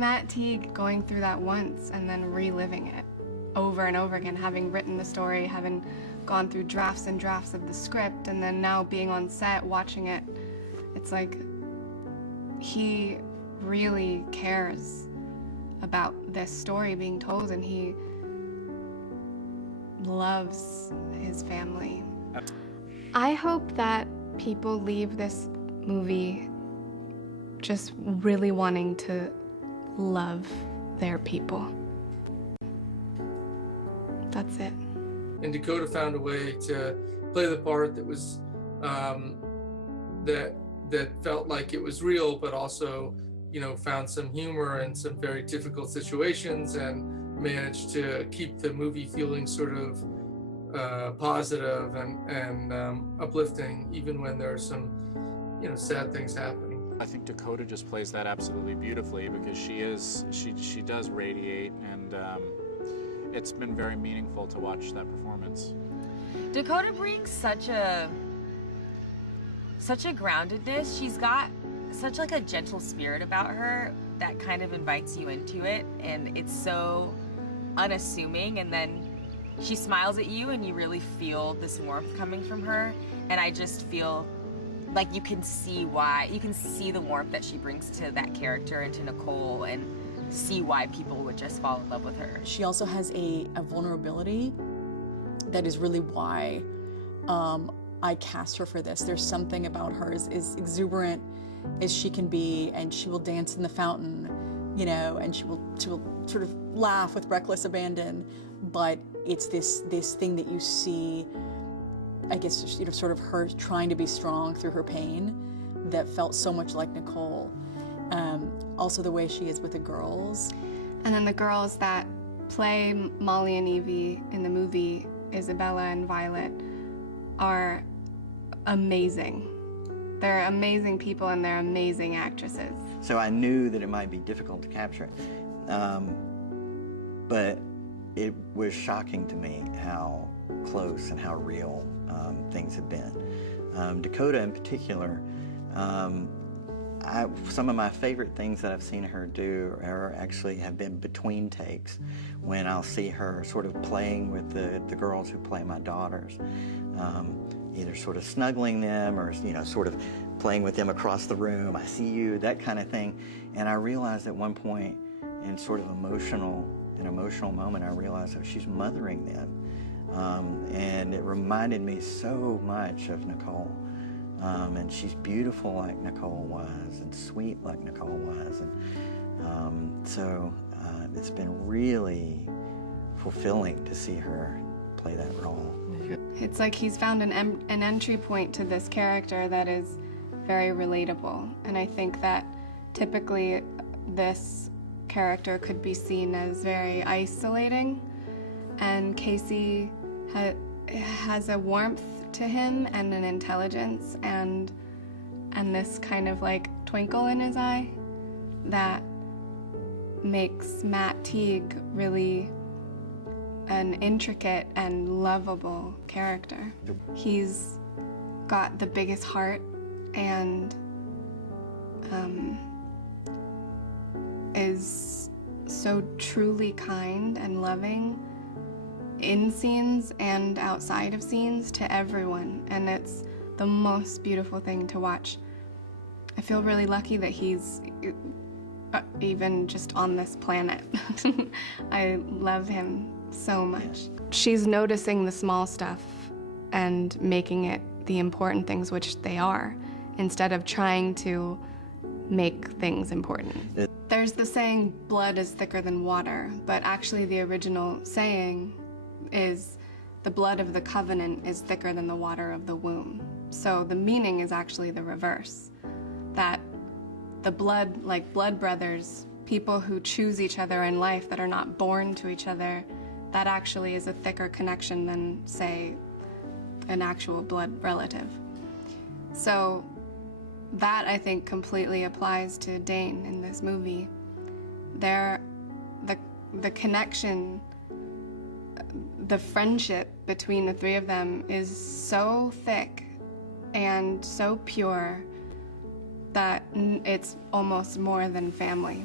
Matt Teague going through that once and then reliving it over and over again, having written the story, having gone through drafts and drafts of the script, and then now being on set, watching it, it's like he really cares about this story being told, and he loves his family. I hope that people leave this movie just really wanting to love their people. That's it. And Dakota found a way to play the part that was that felt like it was real, but also, you know, found some humor in some very difficult situations, and managed to keep the movie feeling sort of positive and uplifting, even when there are some, you know, sad things happening. I think Dakota just plays that absolutely beautifully, because she does radiate, and it's been very meaningful to watch that performance. Dakota brings such a groundedness. She's got such like a gentle spirit about her that kind of invites you into it, and it's so unassuming, and then she smiles at you and you really feel this warmth coming from her, and I just feel like you can see the warmth that she brings to that character and to Nicole, and see why people would just fall in love with her. She also has a vulnerability that is really why I cast her for this. There's something about her, as exuberant as she can be, and she will dance in the fountain, you know, and she will sort of laugh with reckless abandon, but it's this thing that you see, I guess, you know, sort of her trying to be strong through her pain, that felt so much like Nicole. Also the way she is with the girls. And then the girls that play Molly and Evie in the movie, Isabella and Violet, are amazing. They're amazing people, and they're amazing actresses. So I knew that it might be difficult to capture it. But it was shocking to me how close and how real things have been. Dakota in particular, some of my favorite things that I've seen her do have been between takes, when I'll see her sort of playing with the girls who play my daughters, either sort of snuggling them or, you know, sort of playing with them across the room. I see you, that kind of thing. And I realized at one point, in sort of an emotional moment, I realized that she's mothering them. And it reminded me so much of Nicole. And she's beautiful like Nicole was, and sweet like Nicole was. And so it's been really fulfilling to see her play that role. It's like he's found an entry point to this character that is very relatable. And I think that typically this character could be seen as very isolating, and Casey has a warmth to him and an intelligence and this kind of like twinkle in his eye that makes Matt Teague really an intricate and lovable character. He's got the biggest heart and is so truly kind and loving in scenes and outside of scenes to everyone, and it's the most beautiful thing to watch. I feel really lucky that he's even just on this planet. I love him so much. She's noticing the small stuff and making it the important things, which they are, instead of trying to make things important. There's the saying, blood is thicker than water, but actually the original saying is the blood of the covenant is thicker than the water of the womb. So the meaning is actually the reverse, that the blood, like blood brothers, people who choose each other in life that are not born to each other, that actually is a thicker connection than, say, an actual blood relative. So that, I think, completely applies to Dane in this movie. The connection, the friendship between the three of them is so thick and so pure that it's almost more than family.